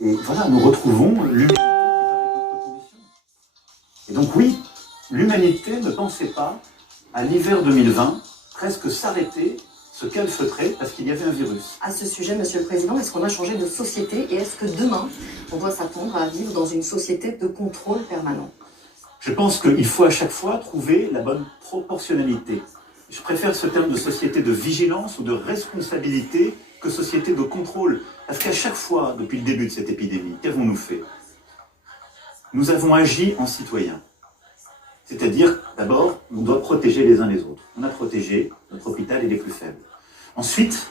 Et voilà, nous retrouvons l'humanité qui va avec notre condition. Et donc oui, l'humanité ne pensait pas, à l'hiver 2020, presque s'arrêter, se calfeutrer, parce qu'il y avait un virus. À ce sujet, Monsieur le Président, est-ce qu'on a changé de société et est-ce que demain, on doit s'attendre à vivre dans une société de contrôle permanent? Je pense qu'il faut à chaque fois trouver la bonne proportionnalité. Je préfère ce terme de société de vigilance ou de responsabilité que société de contrôle. Parce qu'à chaque fois, depuis le début de cette épidémie, qu'avons-nous fait? Nous avons agi en citoyens. C'est-à-dire, d'abord, on doit protéger les uns les autres. On a protégé notre hôpital et les plus faibles. Ensuite,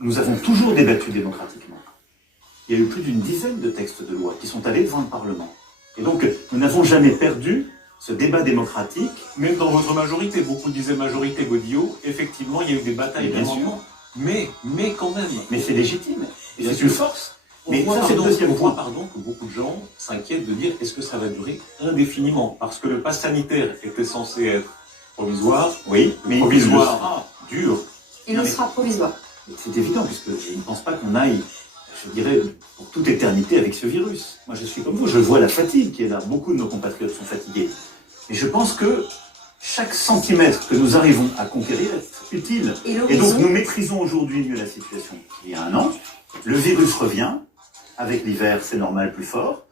nous avons toujours débattu démocratiquement. Il y a eu plus d'une dizaine de textes de loi qui sont allés devant le Parlement. Et donc, nous n'avons jamais perdu ce débat démocratique. Même dans votre majorité, beaucoup disaient majorité Godillot, effectivement, il y a eu des batailles d'amendements. Mais quand même. Mais c'est légitime. Et c'est une force. Mais on voit, que beaucoup de gens s'inquiètent de dire est-ce que ça va durer indéfiniment? Parce que le pass sanitaire était censé être provisoire. Oui, mais provisoire, dur. Il sera provisoire. C'est évident, puisque je ne pense pas qu'on aille, je dirais, pour toute éternité avec ce virus. Moi, je suis comme vous, je vois la fatigue qui est là. Beaucoup de nos compatriotes sont fatigués. Et je pense que chaque centimètre que nous arrivons à conquérir est utile. Et donc, nous maîtrisons aujourd'hui mieux la situation qu'il y a un an. Le virus revient. Avec l'hiver, c'est normal, plus fort.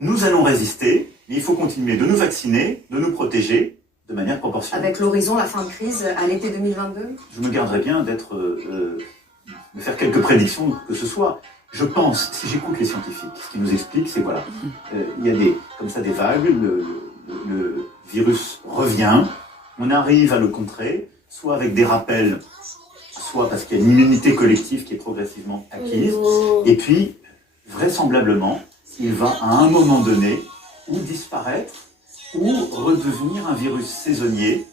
Nous allons résister, mais il faut continuer de nous vacciner, de nous protéger de manière proportionnée. Avec l'horizon, la fin de crise à l'été 2022? Je me garderai bien de faire quelques prédictions que ce soit. Je pense, si j'écoute les scientifiques, ce qu'ils nous expliquent, c'est voilà, il y a comme ça des vagues, le virus revient, on arrive à le contrer, soit avec des rappels, soit parce qu'il y a une immunité collective qui est progressivement acquise, et puis, vraisemblablement, il va à un moment donné ou disparaître ou redevenir un virus saisonnier.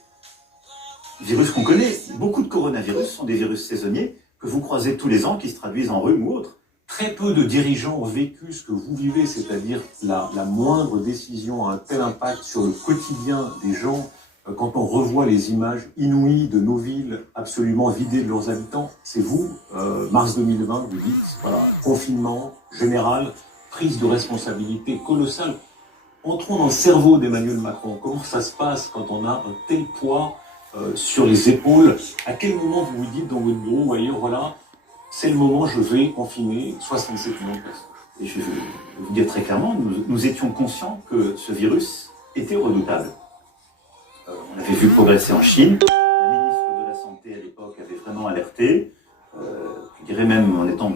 Virus qu'on connaît. Beaucoup de coronavirus sont des virus saisonniers que vous croisez tous les ans qui se traduisent en rhume ou autre. Très peu de dirigeants ont vécu ce que vous vivez, c'est-à-dire la moindre décision a un tel impact sur le quotidien des gens. Quand on revoit les images inouïes de nos villes absolument vidées de leurs habitants, c'est vous, mars 2020, vous dites, voilà, confinement général, prise de responsabilité colossale. Entrons dans le cerveau d'Emmanuel Macron. Comment ça se passe quand on a un tel poids sur les épaules? À quel moment vous vous dites dans votre bureau ou ailleurs, voilà, c'est le moment, je vais confiner 67 millions de personnes? Et je vais vous dire très clairement, nous étions conscients que ce virus était redoutable. On avait vu progresser en Chine. La ministre de la Santé à l'époque avait vraiment alerté. Je dirais même en étant